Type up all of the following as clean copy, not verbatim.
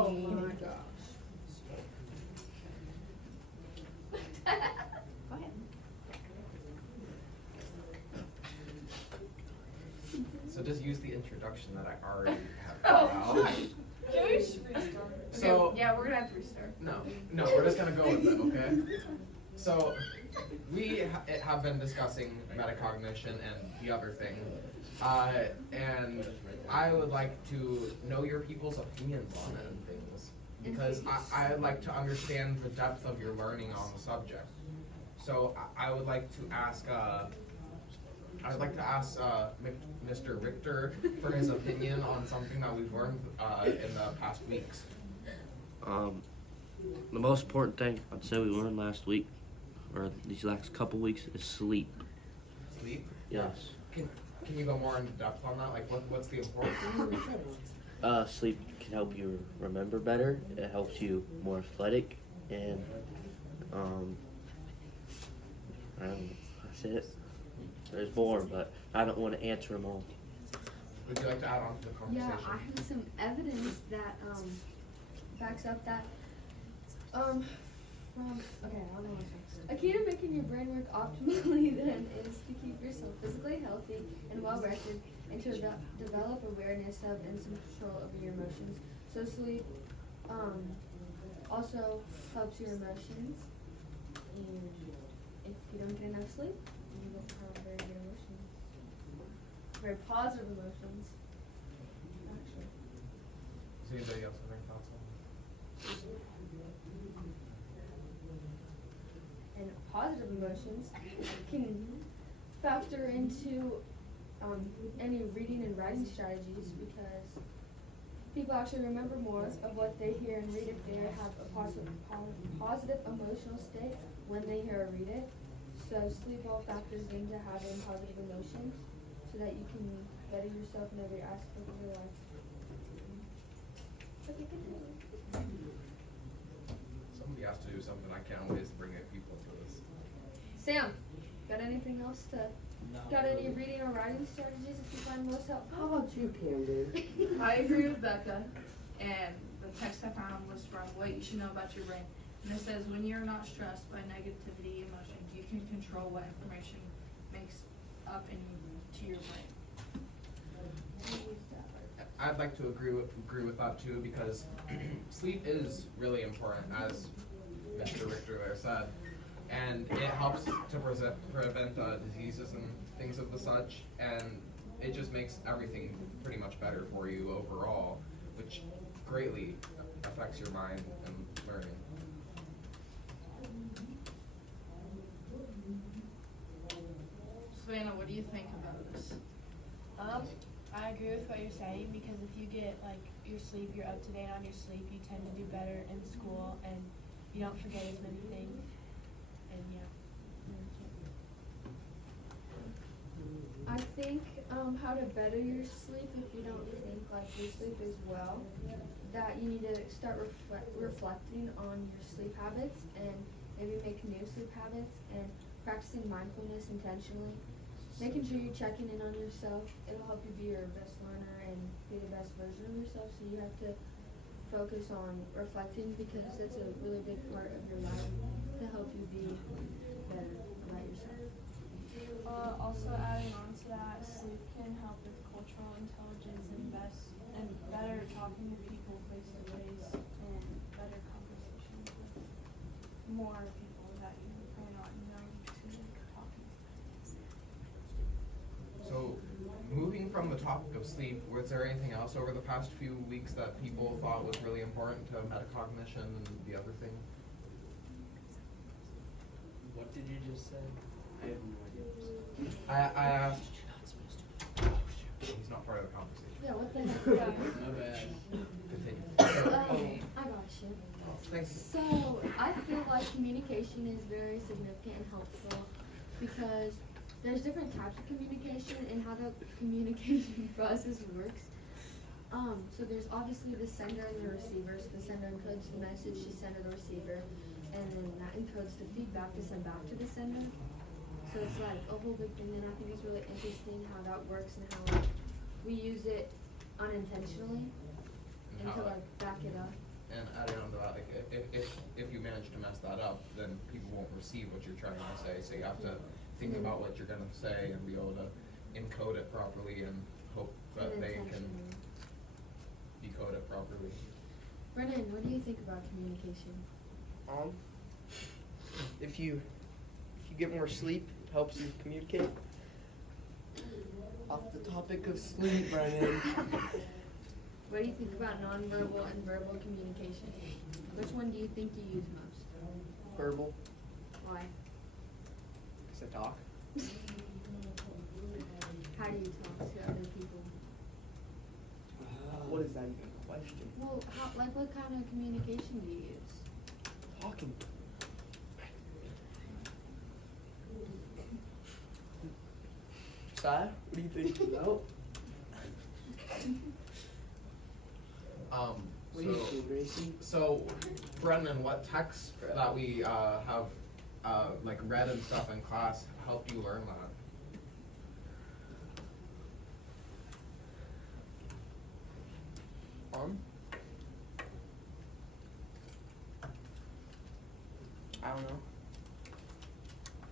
Oh my gosh. Go ahead. So just use the introduction that I already have. Oh, out. can we just restart? So- Okay, yeah, we're gonna have to restart. No, we're just gonna go with it, okay? So, we have been discussing metacognition and the other thing, and I would like to know your people's opinions on it and things, because I'd like to understand the depth of your learning on the subject. So, I would like to ask, Mr. Richter for his opinion on something that we've learned in the past weeks. The most important thing I'd say we learned last week, or these last couple weeks, is sleep. Sleep? Yes. Can you go more in depth on that? Like, what's the importance? Sleep can help you remember better. It helps you more athletic, and I don't know, that's it. There's more, but I don't want to answer them all. Would you like to add on to the conversation? Yeah, I have some evidence that backs up that a key to making your brain work optimally then is to keep yourself physically healthy and well rested, and to develop awareness of and some control over your emotions. So sleep also helps your emotions, and if you don't get enough sleep, you won't have very good emotions, very positive emotions, actually. Does anybody else have any thoughts on that? And positive emotions can factor into any reading and writing strategies, because people actually remember more of what they hear and read if they have a positive emotional state when they hear or read it. So sleep all factors into having positive emotions so that you can better yourself in every aspect of your life. Okay, continue. Somebody has to do something. I can't always bring in people to this. Sam, got anything else to? Got any reading or writing strategies that you find most helpful? How about you, Camden? I agree with Becca, and the text I found was from What You Should Know About Your Brain. And it says, when you're not stressed by negativity emotions, you can control what information makes up into your brain. I'd like to agree with that too, because sleep is really important, as Mr. Richter there said, and it helps to prevent diseases and things of the such, and it just makes everything pretty much better for you overall, which greatly affects your mind and learning. Savannah, what do you think about this? I agree with what you're saying, because if you get like your sleep, you're up to date on your sleep, you tend to do better in school, and you don't forget as many things. And yeah. I think how to better your sleep if you don't think like your sleep is well, that you need to start reflecting on your sleep habits and maybe make new sleep habits, and practicing mindfulness intentionally. Making sure you're checking in on yourself, it'll help you be your best learner and be the best version of yourself. So you have to focus on reflecting, because it's a really big part of your life to help you be better about yourself. Also adding on to that, sleep can help with cultural intelligence and better talking to people face to face, and better conversations with more people that you plan on knowing to talking to. So, moving from the topic of sleep, was there anything else over the past few weeks that people thought was really important to metacognition and the other thing? What did you just say? I have no idea. I asked. He's not part of the conversation. Yeah, what the heck? My bad. Continue. I got you. Thanks. So, I feel like communication is very significant and helpful, because there's different types of communication and how the communication process works. So there's obviously the sender and the receiver. So the sender encodes the message to send to the receiver, and then that encodes the feedback to send back to the sender. So it's like a whole big thing, and I think it's really interesting how that works and how we use it unintentionally and to like back it up. and adding on to that, like if you manage to mess that up, then people won't receive what you're trying to say. So you have to think about what you're gonna say and be able to encode it properly and hope that they can decode it properly. Brennan, what do you think about communication? If you get more sleep, it helps you communicate. Off the topic of sleep, Brennan. What do you think about nonverbal and verbal communication? Which one do you think you use most? Verbal. Why? Cause I talk. How do you talk to other people? What is that even a question? Well, what kind of communication do you use? Talking. Sai, what do you think? No. What do you think, Gracie? So, Brendan, what texts that we have like read and stuff in class helped you learn that? I don't know.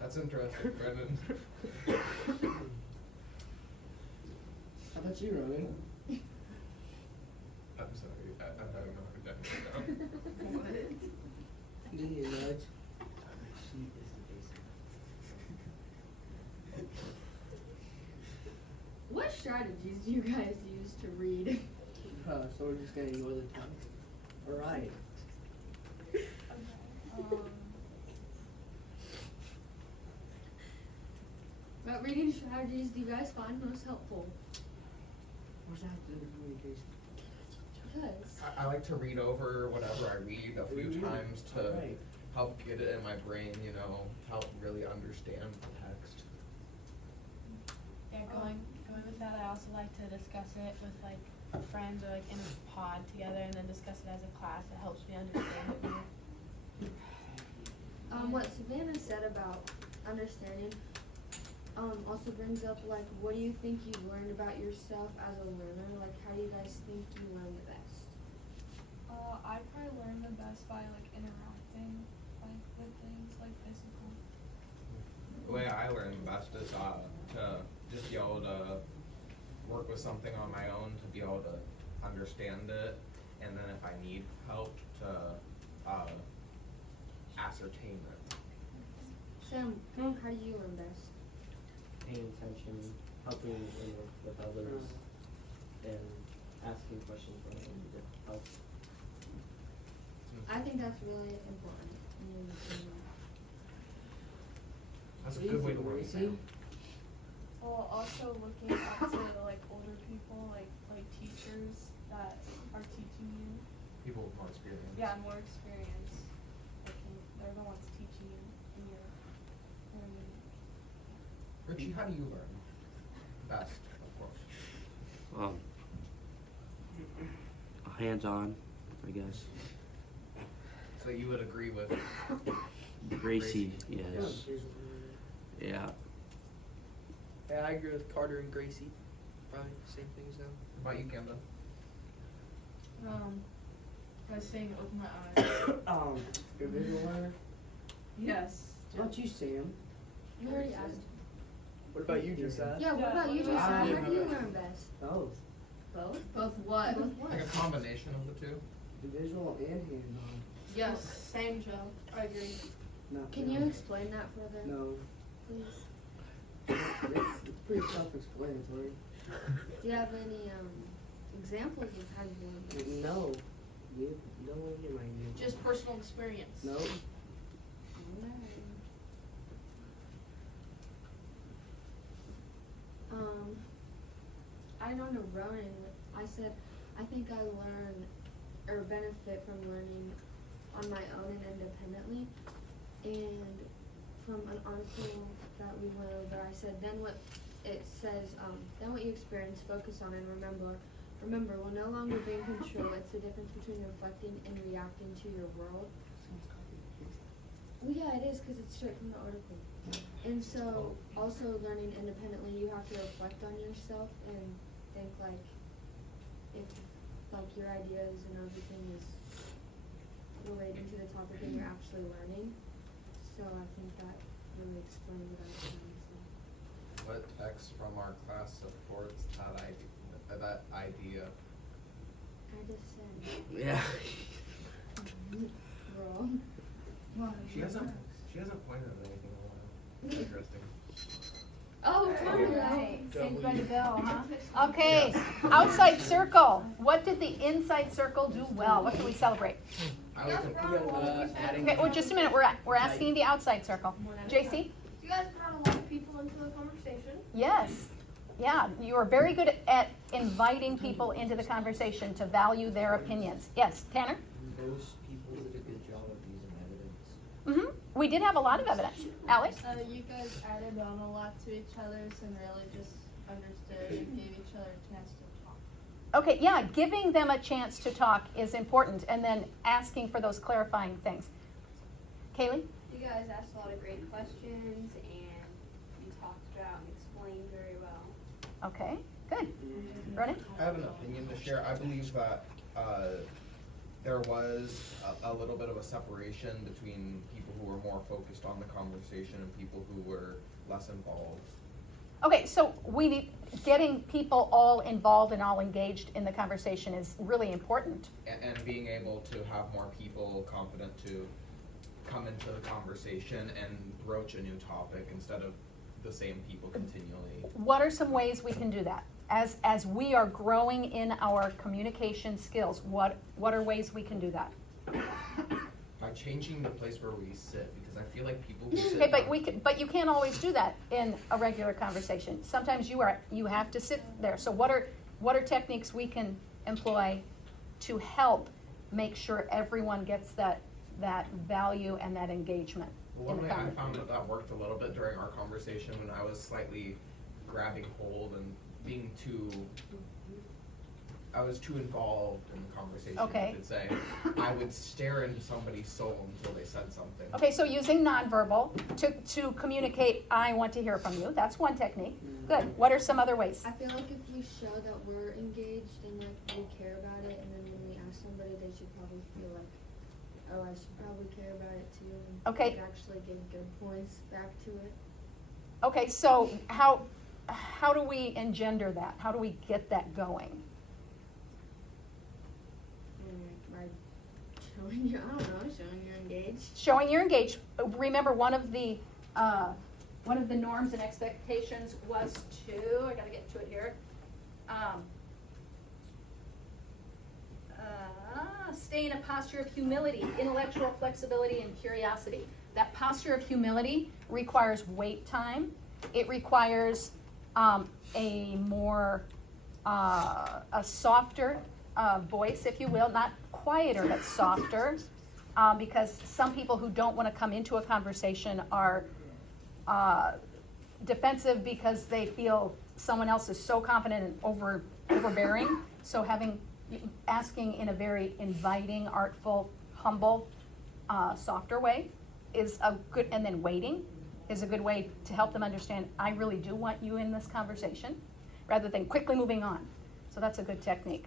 That's interesting, Brendan. How about you, Rogan? I'm sorry, I'm having a hard time right now. Didn't you nudge? What strategies do you guys use to read? So we're just gonna ignore the text. Alright. Okay. What reading strategies do you guys find most helpful? What's that to do with communication? Because I like to read over whatever I read a few times to Right. help get it in my brain, you know, help really understand the text. Yeah, going with that, I also like to discuss it with like friends or like in a pod together and then discuss it as a class. It helps me understand it more. what Savannah said about understanding also brings up like what do you think you learned about yourself as a learner? Like how do you guys think you learn the best? I probably learn the best by like interacting like with things like physical. The way I learn the best is to just be able to work with something on my own, to be able to understand it, and then if I need help, to ascertain it. Sam, how do you learn best? Paying attention, helping with others, and asking questions when I need help. I think that's really important. That's a What do you good way to think, learn. Gracie? Sam. Well, also looking up to like older people, like teachers that are teaching you. People with more experience. Yeah, more experience. They're the ones teaching you and you're learning. Richie, how do you learn best, of course? Hands-on, I guess. So you would agree with Gracie, yes. Yeah. Yeah, I agree with Carter and Gracie. Probably the same things though. What about you, Camden? By saying open my eyes. Your visual learner? Yes. How about you, Sam? You already asked. What about you, Josiah? Yeah, what about you, Josiah? How do you learn best? Both. Both? Both what? Both what? Like a combination of the two? The visual and hands-on. Yes, same Joe. I agree. Not Can you explain that further? No. Please. It's pretty self-explanatory. Do you have any examples of how you learn best? No. You don't want to hear my example. Just personal experience. No. I know to Ronan, I said, I think I learn or benefit from learning on my own and independently. And from an article that we went over, I said, then what it says, then what you experience, focus on and remember will no longer be in control. It's the difference between reflecting and reacting to your world. Well, yeah, it is because it's straight from the article. And so, also learning independently, you have to reflect on yourself and think like, if like your ideas and everything is relating to the topic that you're actually learning. So I think that really explains what I was trying to say. What text from our class supports that idea? I just said, Yeah. girl. She hasn't pointed at anything in a while. Interesting. Oh, Alright, saved by the bell, huh? Okay, outside circle. What did the inside circle do well? What can we celebrate? I was Adding. Okay, well, just a minute. We're asking the outside circle. JC? You guys brought a lot of people into the conversation. Yes. Yeah, you are very good at inviting people into the conversation to value their opinions. Yes, Tanner? Most people did a good job of using evidence. Mm-hmm. We did have a lot of evidence. Alex? You guys added on a lot to each other's and really just understood and gave each other a chance to talk. Okay, yeah, giving them a chance to talk is important, and then asking for those clarifying things. Kaylee? You guys asked a lot of great questions and you talked about and explained very well. Okay, good. Ronan? I have an opinion to share. I believe that there was a little bit of a separation between people who were more focused on the conversation and people who were less involved. Okay, so getting people all involved and all engaged in the conversation is really important. And being able to have more people confident to come into the conversation and broach a new topic instead of the same people continually. What are some ways we can do that? As we are growing in our communication skills, what are ways we can do that? By changing the place where we sit, because I feel like people who sit Okay, down- but you can't always do that in a regular conversation. Sometimes you have to sit there. So what are techniques we can employ to help make sure everyone gets that value and that engagement in One the way I conversation? found that worked a little bit during our conversation when I was slightly grabbing hold and being I was too involved in the conversation, Okay. you could say. I would stare into somebody's soul until they said something. Okay, so using nonverbal to communicate, I want to hear from you. That's one technique. Good. What are some other ways? I feel like if we show that we're engaged and like we care about it, and then when we ask somebody, they should probably feel like, oh, I should probably care about it too, and Okay. like actually give good points back to it. Okay, so how do we engender that? How do we get that going? By showing you, I don't know, showing you're engaged. Showing you're engaged. Remember, one of the norms and expectations was to, I gotta get to it here, stay in a posture of humility, intellectual flexibility, and curiosity. That posture of humility requires wait time. It requires a more, a softer voice, if you will, not quieter, but softer, because some people who don't want to come into a conversation are defensive because they feel someone else is so confident and overbearing. So asking in a very inviting, artful, humble, softer way is a good, and then waiting is a good way to help them understand, I really do want you in this conversation, rather than quickly moving on. So that's a good technique.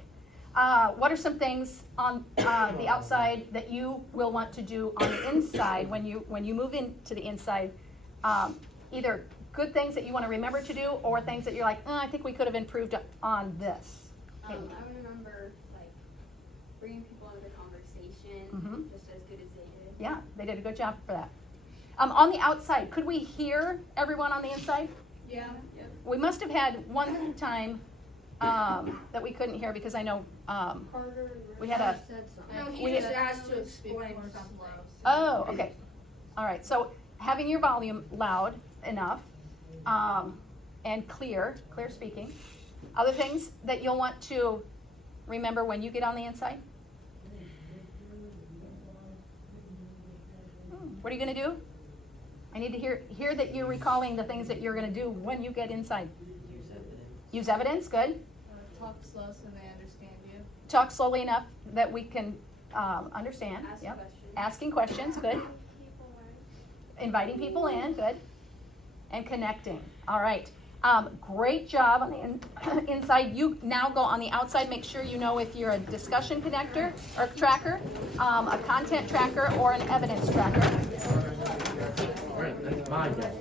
What are some things on the outside that you will want to do on the inside when you move into the inside? Either good things that you want to remember to do, or things that you're like, I think we could have improved on this. I remember like bringing people into the conversation Mhm. just as good as they did. Yeah, they did a good job for that. On the outside, could we hear everyone on the inside? Yeah. Yep. We must have had one time that we couldn't hear, because I know we had a. Said something. No, We he just did- asked to explain something. Oh, okay. All right. So having your volume loud enough and clear speaking. Other things that you'll want to remember when you get on the inside? What are you going to do? I need to hear that you're recalling the things that you're going to do when you get inside. Use evidence. Use evidence. Good. Talk slow so they understand you. Talk slowly enough that we can understand. Ask Yep. questions. Asking questions. Good. People learn. Inviting people in. Good. And connecting. All right. Great job on the inside. You now go on the outside, make sure you know if you're a discussion connector or tracker, a content tracker, or an evidence tracker. Alright, that's my guess.